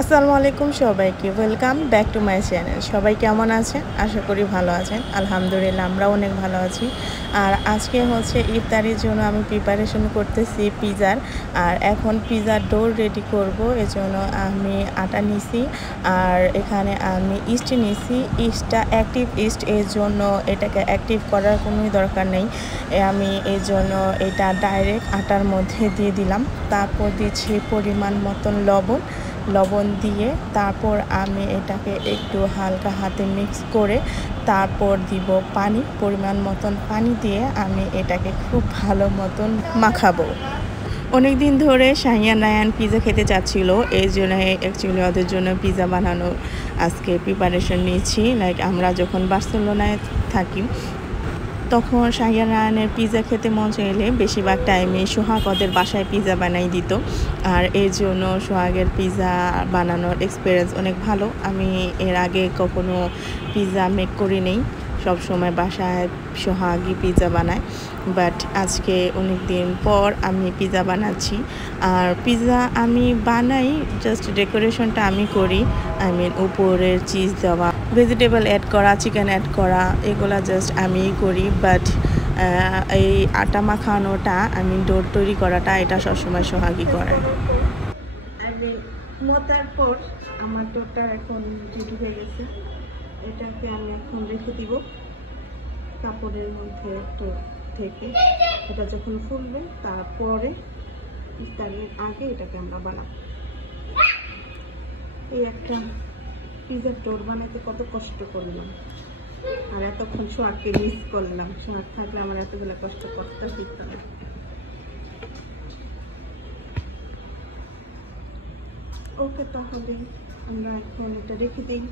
আসসালামু আলাইকুম সবাইকে welcome back to my channel. সবাই কেমন আছেন? আশা করি ভালো আছেন। আলহামদুলিল্লাহ আমরাও অনেক ভালো আছি। আর আজকে হচ্ছে ইফতারির জন্য আমি প্রিপারেশন করতেছি পিজার। আর এখন পিজার ডো রেডি করব, এজন্য আমি আটা নিছি। আর এখানে আমি ইস্ট নিছি। ইস্টটা অ্যাক্টিভ ইস্ট, এর জন্য এটাকে অ্যাক্টিভ করার কোনোই দরকার নেই। আমি এর জন্য এটা ডাইরেক্ট আটার মধ্যে দিয়ে দিলাম। তারপর দিচ্ছি পরিমাণ মতন লবণ দিয়ে তারপর আমি এটাকে একটু হালকা হাতে মিক্স করে তারপর দিব পানি, পরিমাণ মতন পানি দিয়ে আমি এটাকে খুব ভালো মতন মাখাবো। অনেক দিন ধরে শাহিয়ান রায়ান পিজা খেতে চাচ্ছিল, এই জন্য অ্যাকচুয়ালি ওদের জন্য পিজা বানানো আজকে প্রিপারেশন নিয়েছি। লাইক আমরা যখন বার্সেলোনায় থাকি তখন শাহিয়ান রায়ানের পিজা খেতে মন চাইলে বেশিরভাগ টাইমে সোহাগ ওদের বাসায় পিজা বানাই দিত। আর এর জন্য সোহাগের পিজা বানানোর এক্সপিরিয়েন্স অনেক ভালো। আমি এর আগে কখনো পিজা মেক করি নেই, সবসময় বাসায় সোহাগই পিজা বানায়। বাট আজকে অনেক দিন পর আমি পিজা বানাচ্ছি। আর পিজা আমি বানাই, জাস্ট ডেকোরেশনটা আমি করি। আই মিন উপরের চিজ দেওয়া, ভেজিটেবল অ্যাড করা, চিকেন অ্যাড করা, এগুলো জাস্ট আমিই করি। বাট এই আটা মাখানোটা, আমি ডোর তৈরি করাটা, এটা সবসময় সোহাগই করে। মতার পর আমার ডোরটা এখন রেডি হয়ে গেছে। এটাকে আমি এখন রেখে দিব কাপড়ের মধ্যে একটু থেকে। এটা যখন ফুলবে তারপরে ইফতারের আগে এটাকে আমরা বানাবো। এই একটা পিজার ডোর বানাইতে কত কষ্ট করলাম, আর এতক্ষণ সোহাগকে মিস করলাম। সোহাগ থাকলে আমার এতগুলো কষ্ট করতে হতো না। ওকে, তাহলে আমরা এখন এটা রেখে দিই।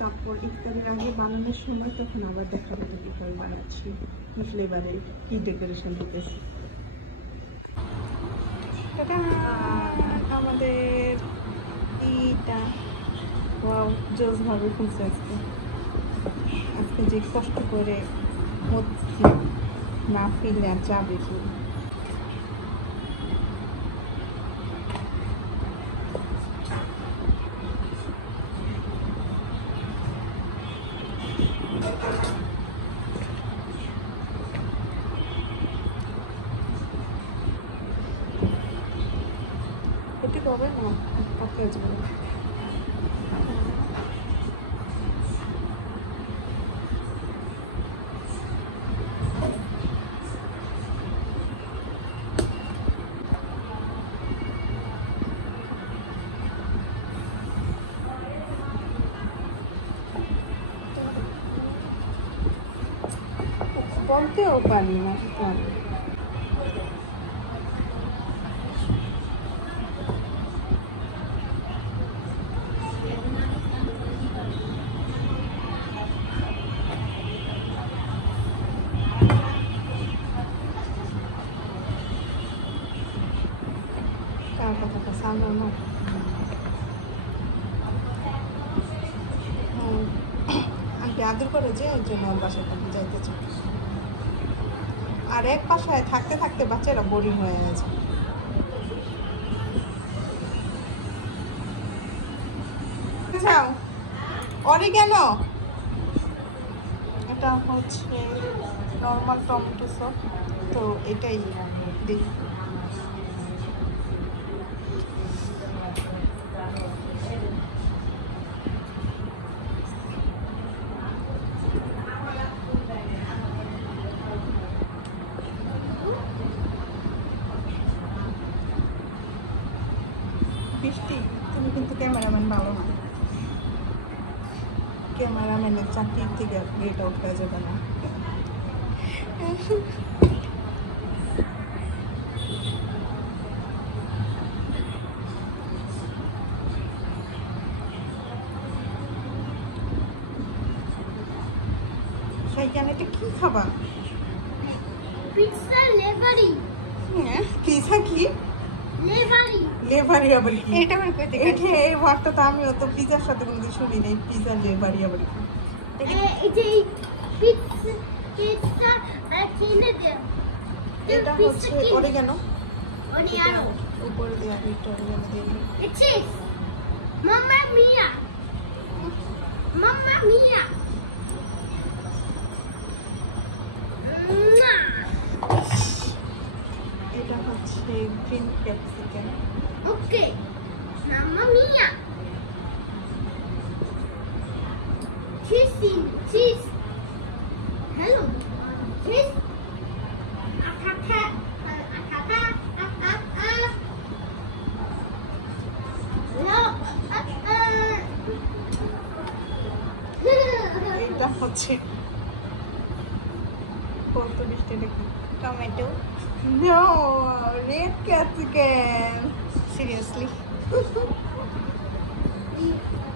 তারপর ইফতারের আগে বানানোর সময় তখন আবার দেখাবো কীভাবে বানাচ্ছি, কী ফ্লেভারের, কী ডেকোরেশন দিতেছি। আমাদের এইটা ওয়াও জোসভাবে ফুলছে আজকে। আজকে যে কষ্ট করে হচ্ছে না ফিরলে আর যাবে কি। এটি কবে না কাকে যাবে বলতেও পারি না। কার কথাটা সামনে না আন্টি আদর করে যে এর জন্য ওর বাসায় থাকতে যাইতে চাই। আর এক বাসায় থাকতে থাকতে বাচ্চারা বোরিং হয়ে গেছে। যাও অরিগ্যানো, এটা হচ্ছে নর্মাল টমেটো সস, তো এটাই দিই। বৃষ্টি, তুমি কিন্তু ক্যামেরাম্যান ভালো না। ক্যামেরাম্যানের চাকরির থেকে গেট আউট হয়ে যাবে না। শাইয়ান, এটা কি খাবা? পিৎজা লেভারি। হ্যাঁ, পিৎজা কি লেভারি? লেভারি আবার কি? এটা আমার কইতে এটা এই ওয়ার্ডটা তো আমি অত পিৎজার সাথে কোনোদিন শুনি নাই। পিৎজা লেভারি আবার কি? এই যে পিৎজা কিনে দে। এটা হচ্ছে অরিগ্যানো। অরিগ্যানো উপরে দিয়ে আমি একটু অরিগ্যানো দিয়ে দিই। Cheese. Mamma mia. Mamma mia. এটা হচ্ছে green capsicum. Okay. Mamma mia. Cheese. Hello. Cheese. Akaka. No. এটা হচ্ছে কত মিষ্টি দেখো, tomato. No, red capsicum. Seriously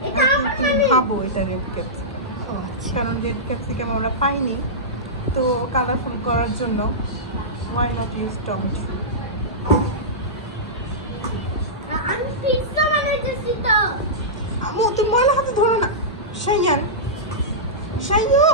এটা আমার মানে খাবো এটা রেড ক্যাপসিকাম। ও আচ্ছা, কারণ রেড ক্যাপসিকাম আমরা পাইনি, তো কালারফুল করার জন্য ওয়াই নট ইউজ টমেটো। আমি পিৎজা বানাইতেছি তো। আমু তুমি ময়লা হাতে ধরো না। শাইয়ান, শাইয়ু।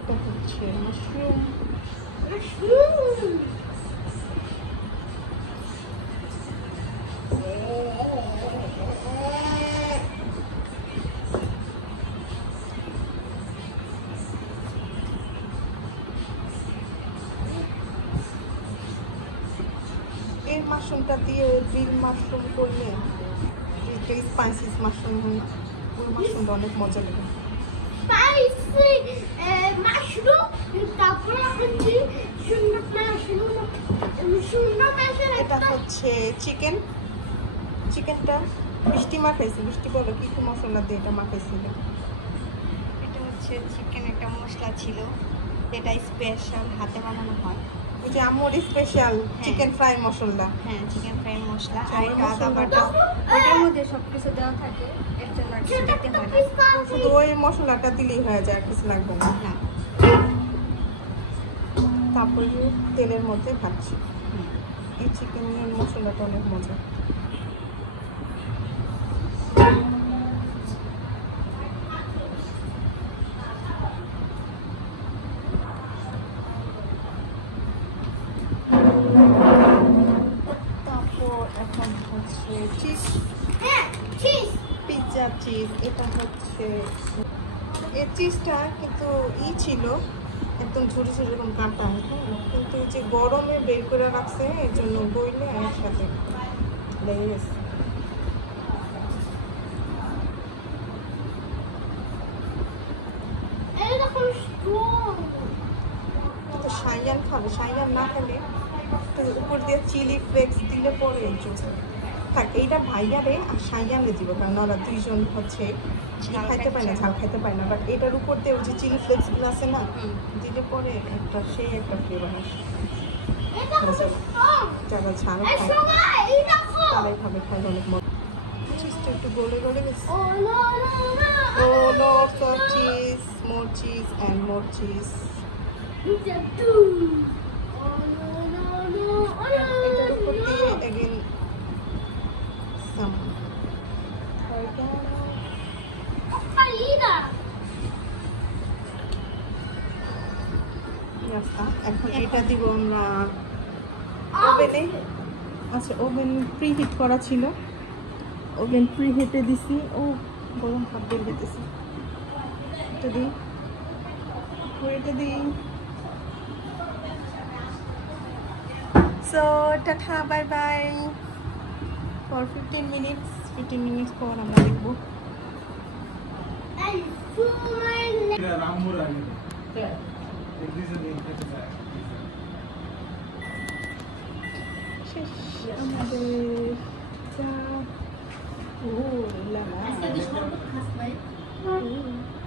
এটা হচ্ছে মাশরুম। এই মাশরুমটা দিয়ে গ্রিল মাশরুম করলে, এটা স্পাইসি মাশরুম হয়, ওই মাশরুমটা অনেক মজা লাগে। Spicy mushroom. তারপরে হচ্ছে সুন্দর এটা হচ্ছে চিকেন। চিকেনটা মিষ্টি মাখাইছি, মিষ্টি বলো কি কি মশলা দিয়ে এটা মাখাইছিল? এটা হচ্ছে চিকেন একটা মশলা ছিল, এটা স্পেশাল হাতে বানানো হয়। ওই যে আমার স্পেশাল চিকেন ফ্রাই মশলা। হ্যাঁ, চিকেন ফ্রাই মশলা আচ্ছা, আর ওই এটা আদা মশলাটা বাটা, ওটার মধ্যে সবকিছু দেওয়া থাকে, এর জন্য আর কিছু দিতে হয় না। শুধু ওই মশলাটা দিলেই হয়ে যায়, আর কিছু লাগবে না। না, তারপরে তেলের মধ্যে ভাজছি। এই চিকেনের মশলাটা অনেক মজা। তারপর এখন হচ্ছে চিজ, পিৎজা চিজ। এটা হচ্ছে এই চিজটা কিন্তু ছিল একদম ছোট ছোট এরকম কাটা, কিন্তু যে গরমে বের করে রাখছে এর জন্য গইলে একসাথে লেগে গেছে। তো শাইয়ান খাবে, শাইয়ান না খেলে তো উপর দিয়ে চিলি ফ্লেক্স দিলে পরে থাক। এইটা ভাইয়ারে আর শাইয়ানে দিব, কারণ ওরা দুইজন হচ্ছে খাইতে পায় না, ঝাল খাইতে পায় না। বাট এটার উপর দিয়ে ওই যে চিলি ফ্লেক্সগুলো আছে না, দিলে পরে একটা সেই একটা ফ্লেভার আসে। যারা ঝাল খায় তারাই খাবে, খাইলে অনেক মজা। চিজটা একটু গলে গলে গেছে। Oh, lots of cheese, more cheese and more cheese. এটার উপর দিয়ে again some oregano. এখন এটা দিব আমরা ওভেনে। আচ্ছা, ওভেন প্রি হিট করা ছিল, ওভেন প্রি হিটে দিছি। ও গরম ভাব বের হইতেছে। এটা দিই, এটা দিই। So tata, bye bye for 15 minutes. 15 minutes পর আমরা দেখবো। শেষ আমাদের চা।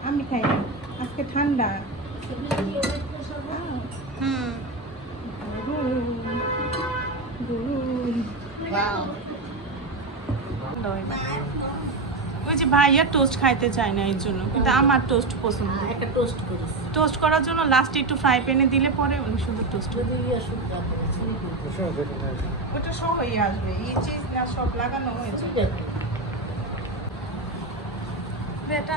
আমি খাই না, আজকে ঠান্ডা। ওই যে ভাইয়া টোস্ট খাইতে চায় না এর জন্য, কিন্তু আমার টোস্ট পছন্দ। একটা টোস্ট করিস, টোস্ট করার জন্য লাস্টে একটু ফ্রাই প্যানে দিলে পরে অনেক সুন্দর টোস্ট। যদি ইয়ে সুবিধা করেছে ওটা সবই আসবে, এই চিজ না সব লাগানো হয়েছে। বেটা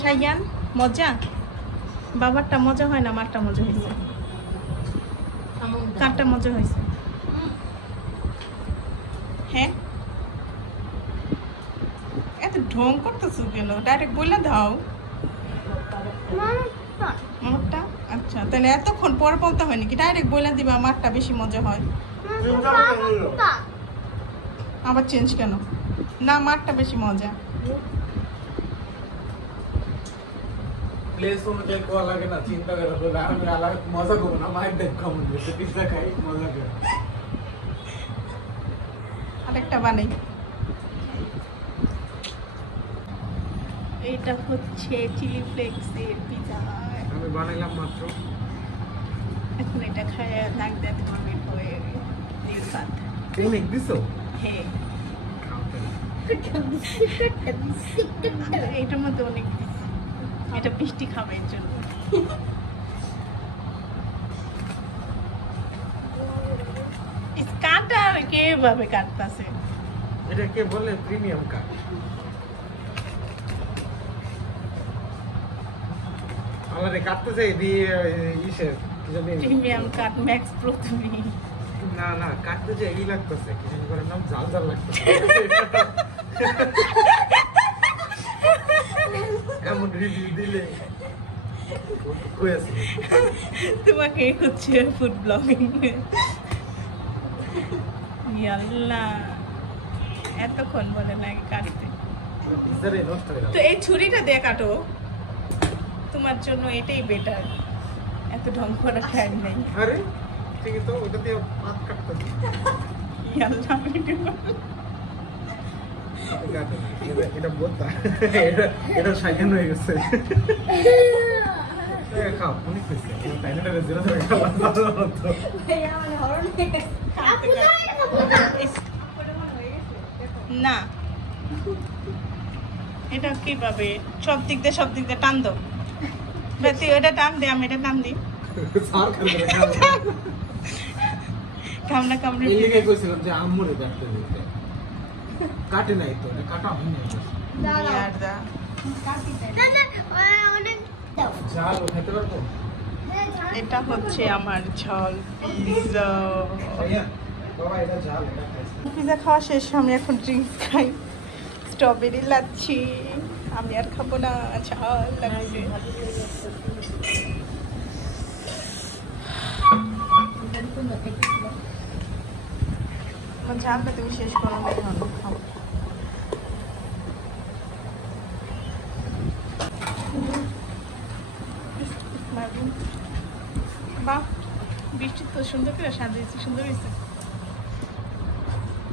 শাইয়ান মজা, বাবারটা মজা হয় না, আমারটা মজা হয়েছে। কারটা মজা হয়েছে? হ্যাঁ, এত ঢং করতেছো কেন? ডাইরেক্ট বলে দাও আমারটা। আচ্ছা, তাহলে এতক্ষণ পর বলতে হয় নাকি? ডাইরেক্ট বলে দিবা আমারটা বেশি মজা হয়। আবার চেঞ্জ কেন? না, আমারটা বেশি মজা। প্লেস অনুযায়ী কোয়া লাগে না, চিন্তা করে বলে আমি আলাদা মজা করবো না, মায়ের দেখ কেমন বেশি পিৎজা খাই মজা করে। আরেকটা বানাই। এটা হচ্ছে চিলি ফ্লেক্সের পিজা। আমি বানাইলাম মাত্র। এখন এটা খায় লাগ দেয় তোমার বের হয়ে দিল ভাত। ক্রিমিক দিছো? হ্যাঁ, এটার মধ্যে অনেক দিছি। এটা মিষ্টি খাবে এর জন্য। কাটা কে ভাবে কাটতাছে? এটা কে বলে প্রিমিয়াম কাট? আমাদের কাটতে চাই দিয়ে ইসের কি জানি প্রিমিয়াম কাট ম্যাক্স প্রো তুমি। না না, কাটতে চাই ই লাগতেছে, কি জানি করে নাম, জাল জাল লাগতেছে। এমন রিভিউ দিলে কইছে তোমাকে হচ্ছে ফুড ব্লগিং। ইয়াল্লা, এতক্ষণ বলে নাকি কাটতে। পিৎজারে নষ্ট হয়ে গেল। তো এই ছুরিটা দিয়ে কাটো, তোমার জন্য এটাই বেটার। এত ঢং করা টাইম নেই। আরে ঠিক আছে, তো ওটা দিয়ে পাত কাটতে দিই। ইয়াল্লা, এটা বলতা, এটা সাইকেল হয়ে গেছে। খাও, অনেক হয়েছে। তাইনাটা জিরো ধরে খাওয়া হতো। না, এটা কিভাবে সব দিক দিয়ে টান দাও। তুই ওটা টান দে, আমি এটা টান দিই। সার খাবে খাও। কামড়া কামড়ে এই লিগে কইছিলাম যে আম্মুরে কাটতে দিতে। কাটে নাই তো, এটা কাটা হয় না। ইয়ার দা ঝাল খেতে পারবো? এটা হচ্ছে আমার ঝাল পিৎজা। ভাইয়া বাবা, এটা ঝাল, এটা খাইছি। পিৎজা খাওয়া শেষ, আমি এখন ড্রিঙ্কস খাই। স্ট্রবেরি লাচ্ছি। আমি আর খাবো না, ঝাল লাগছে। ঝালটা তুমি শেষ করো, এখন খাবো। বাহ, বৃষ্টি তো সুন্দর করে সাজিয়েছি, সুন্দর হয়েছে।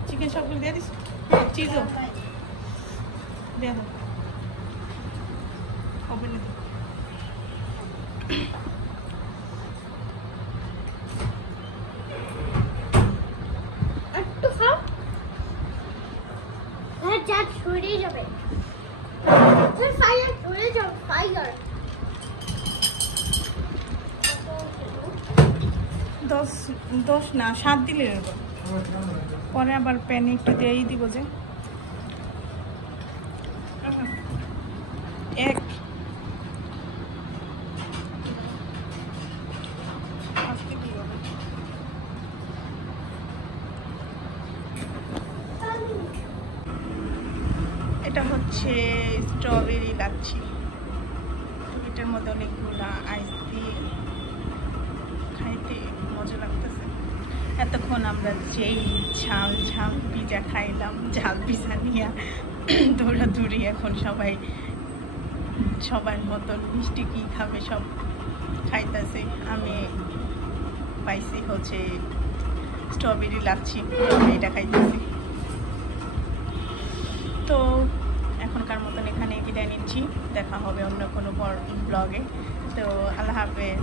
চিকেন সবগুলো দিয়ে দিস, চিজও দিয়ে দাও ওভেনে দিই। একটু খাও, হ্যাঁ যা ছড়িয়ে যাবে। ফায়ার ছড়িয়ে যাবে, ফায়ার। 10 না 7 দিলে পরে আবার প্যানে একটু দিয়েই দিব যে। এক আজকে কি হবে? এটা হচ্ছে স্ট্রবেরি লাচ্ছি। এটার মধ্যে অনেকগুলা আইস দিয়ে খাইতে মজা লাগতেছে। এতক্ষণ আমরা যেই ঝাল ঝাল পিজা খাইলাম, ঝাল পিজা নিয়ে দৌড়াদৌড়ি, এখন সবার মতন মিষ্টি কি খাবে সব খাইতেছে। আমি পাইছি হচ্ছে স্ট্রবেরি লাচ্ছি, আমি এটা খাইতেছি। তো এখনকার মতন এখানে বিদায় নিচ্ছি, দেখা হবে অন্য কোনো ব্লগে। তো আল্লাহ হাফেজ।